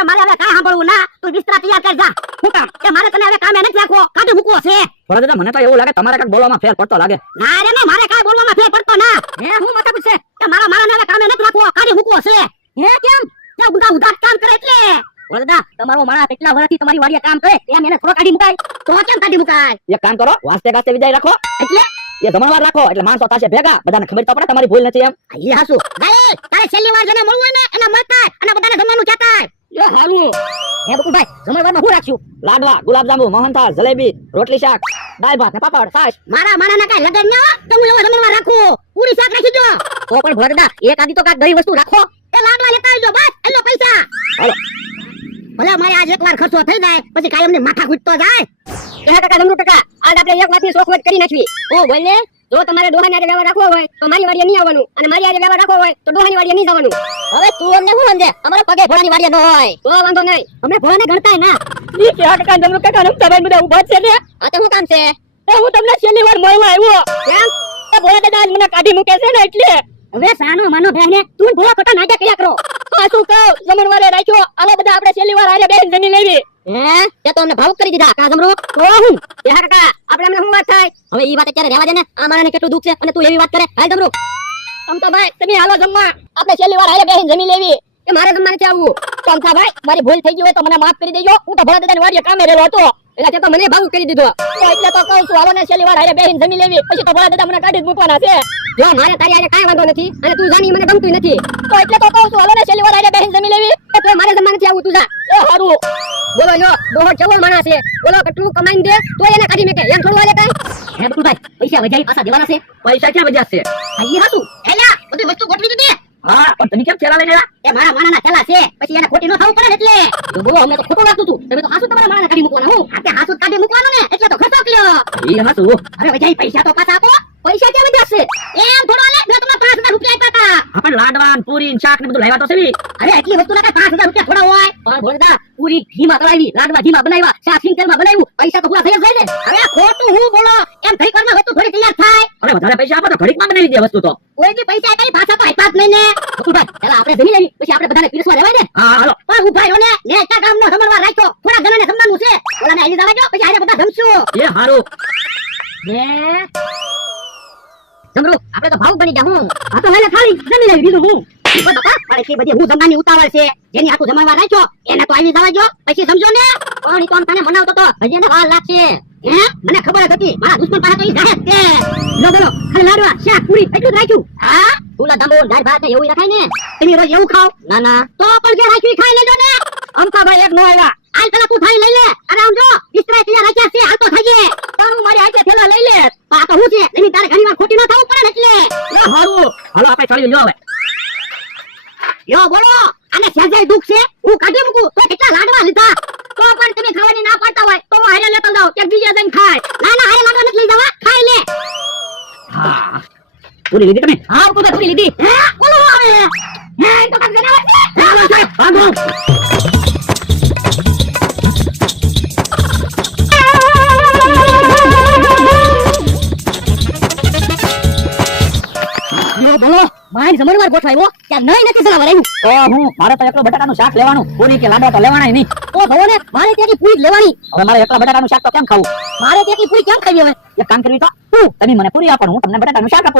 એ મારે હવે કાંઈ સાંભળવું ના, તું બિસ્તરા તૈયાર કર જા. હું કામ? એ મારે તને હવે કામે નથી રાખવો, કાઢી મૂકવો છે. ભોળા દાદા મને તો એવું લાગે તમારે કાંઈક બોલવામાં ફેર પડતો લાગે. ના રે ના, મારે કાંઈ બોલવામાં ફેર પડતો ના. હે હું માથાકૂટ છે કે મારાને હવે કામે નથી રાખવો, કાઢી મૂકવો છે. હે કેમ? તે ઉધા ઉધા કામ કરે એટલે. ભોળા દાદા તમારો માણસ કેટલા વર્ષથી તમારી વાડીએ કામ કરે, એમ એને થોડો કાઢી મુકાય? તો કેમ કાઢી મુકાય? એક કામ કરો, વાસ્તે ગાસ્તે વિદાય રાખો. એટલે એ જમણવાર રાખો એટલે માણસો થશે ભેગા, બધાને ખબર તો પડે તમારી ભૂલ નથી એમ. એ હાસુ ભાઈ, તારે છેલ્લી વાર જેને મળવું હોય ને એને મળતા અને બધાને જમવાનું કહેતા. એ હારું. હે બકુભાઈ જમણવારમાં હું રાખ્યું? લાડવા, ગુલાબજાંબુ, મોહનથાળ, જલેબી, રોટલી શાક, દાળ ભાત ને પાપડ, છાશ. મારા માણાને કાઈ લગન ન હોય તો હું એવો જમણવાર રાખું. પૂરી શાક રાખી દો. તો પણ ભોળા દાદા એક આદી તો કાક દરી વસ્તુ રાખો. એ લાડવા લેતા આવજો બસ, એલો પૈસા. હાલો. ભલે મારે આજ એકવાર ખર્ચો થઈ જાય પછી કાયમની માથા ખૂટતો જાય. કાકા જમરૂ કાકા આજ આપણે એક વાતની શોખવટ કરી નાખવી. ઓ બોલે, જો તમારે ડોહાની આરે વ્યવહાર રાખવો હોય તો મારી વાડીએ નહીં આવવાનું, અને મારી આરે વ્યવહાર રાખવો હોય તો ડોહાની વાડીએ નહીં જવાનું. હવે તું અમને શું સમજે? અમારો પગે ભોળાની વાડીએ ન હોય તો વાંધો નહીં, અમે ભોળાને ગણતાય ના. ઈ કે કાકા જમરૂ કાકા રમતા ભાઈ બધા ઊભા છે ને. આ તો શું કામ છે? એ હું તમને છેલ્લી વાર મળવા આવ્યો. કેમ? એ ભોળા દાદા મને કાઢી મૂકે છે ને એટલે. હવે સાનો માનો બહેને તું ભોળા ખોટા નાટક કર્યા કરો. આ શું કહું, જમણવારે રાખ્યો, આલો બધા આપણે છેલ્લી વાર આરે બેન જમી લેવી. હે તે તો અમને ભાવુક કરી દીધા કા જમરૂ. તો હું એ કાકા આપણે અમને શું વાત થાય? હવે ઈ વાત અત્યારે રહેવા દે ને. આ મારાને કેટલું દુખ છે અને તું એવી વાત કરે. હાલ જમરૂ. અમતા ભાઈ તમે હાલો જમવા, આપણે છેલ્લી વાર આરે બેન જમી લેવી. કે મારે જમવા નથી આવવું. તો અમતા ભાઈ મારી ભૂલ થઈ ગઈ હોય તો મને માફ કરી દેજો. હું તો ભોળા દાદાની વાડીએ કામે રહેલો હતો એટલે તે તો મને ભાવુક કરી દીધો. તો એટલે તો કહું છું હાલો ને છેલ્લી વાર આરે બેન જમી લેવી, પછી તો ભોળા દાદા મને કાઢી જ મૂકવાના છે. જો મારે તારી આરે કાઈ વાંધો નથી અને તું જાની મને ગમતું નથી. તો એટલે તો કહું છું હાલો ને છેલ્લી વાર આરે બેન જમી લેવી. એ તો મારે જમવા નથી આવવું, તું જા. એ હારું. બોલો યો ડોહો કેવો માણસ છે, બોલો કેટલું કમાઈને દે તો એને કાઢી મેકે એમ થોડું હાલે કાઈ. હે બકુભાઈ પૈસા વજાઈ પાછા દેવાના છે. પૈસા ક્યાં વજ્યા છે? અહીં હતું એલા બધી વસ્તુ ગોઠવી દીધી. હા પણ તમે કેમ ચેલા લઈને આવ્યા? એ મારા માણાના ચેલા છે, પછી એને ખોટી ન થવું પડે ને એટલે. તો બોલો અમને તો ખોટું લાગતું હતું, તમે તો હાસુ તમારા માણાને કાઢી મૂકવાના. હું આ તે હાસુ કાઢી મૂકવાનું ને એટલે તો ખર્ચો કર્યો. ઈ હાસુ. અરે વજાઈ પૈસા તો પાછા આપો. પૈસા કેમ વધ્યા છે? એમ થોડો હાલે, મેં તમને 5000 રૂપિયા આપ્યા હતા. આપણ લાડવા ને પૂરી ને શાક ને બધું લાવ્યા તો છે. અરે એટલી વસ્તુ ના 5000 રૂપિયા થોડા હોય. પણ ભોળા પૂરી ઘીમાં તળાવી, લાડવા ઘીમાં બનાવ્યા, શાક સિંગતેલમાં બનાવ્યું, પૈસા તો પૂરા થઈ જ જાય ને. અરે ખોટું હું બોલો, એમ ઘડીક વારમાં વસ્તુ થોડી તૈયાર થાય. અરે વધારે પૈસા આપો તો ઘડીકમાં બનાવી દે વસ્તુ તો. કોઈ દી પૈસા કઈ પાછા તો આપ્યા જ નહીં ને. બકુભાઈ પેલા આપણે જમી લેવી પછી આપણે બધાને પીરસવા દેવાય ને. હા હાલો. પણ ઉભા રહ્યો ને, ને આખા ગામનો જમણવાર રાખ્યો, થોડા જણાને જમવાનું છે. ઓલાને આલી જવા દો પછી આરે બધા જમશું. એ હારું. હે જમરૂ આપણે તો ભાવ બની ગયા. હું આ તો લઈને થાળી જમી લેવી બીજું હું. પણ બાપા મારે કે બધી હું જમવાની ઉતાવળ છે, જેની આખું જમણવાર રાખ્યો એને તો આવી જવા દો પછી સમજો ને. પણ ઈ તો આમ તને મનાવતો તો હજી એને વાર લાગશે. હે મને ખબર જ હતી મારા દુશ્મન પાસે તો ઈ જાહેર કે લો બોલો ખાલી લાડવા શાક પૂરી એટલું જ રાખ્યું. હા ગુલાબ જાંબુ દાળ ભાત ને એવું રાખાય ને. તમે રોજ એવું ખાવ? ના ના તો પણ જે રાખ્યું ઈ ખાઈ લેજો ને. અમતા ભાઈ એક નો આવ્યા. આલ પેલા તું થાળી લઈ લે અને આમ જો બિસ્તરા તૈયાર રાખ્યા છે, હાલ તો થાઈએ. તારું મારી આખે થેલા લઈ લે. આ તો હું છે એની તારે ઘણી વાર ખોટી ન થવું પડે ને એટલે. એ હારું. હાલો આપણે ચાલી લ્યો હવે. યો બોલો આને સહેજે દુખ છે, હું કાઢી મૂકું તો કેટલા લાડવા લીધા. તો પણ તમે ખાવાની ના પાડતા હોય તો હું હારે લેતો જાઉં કે બીજા જઈને ખાય. ના ના હારે લાડવા નથી લઈ જવા, ખાઈ લે. હા પૂરી લીધી તમે? હા હું પૂરી લીધી. હે બોલો હવે હે તો કાક જણાવે છે. હાલો સાહેબ ભાગો. બોલો મારી જમણવાર ગોઠવાયો ત્યાં નહીં નથી જણાવર આવ્યું. તો હું મારે તો એકલો બટાકાનું શાક લેવાનું, પૂરી કે લાડવા તો લેવાના નહીં. તો જોવો ને મારે ત્યાંથી પૂરી જ લેવાની. હવે મારે એકલા બટાકાનું શાક તો કેમ ખાવું? મારે ત્યાંથી પૂરી કેમ ખાવી હવે? એક કામ કરવી તો તું તમે મને પૂરી આપો, હું તમને બટાકાનું શાક આપું.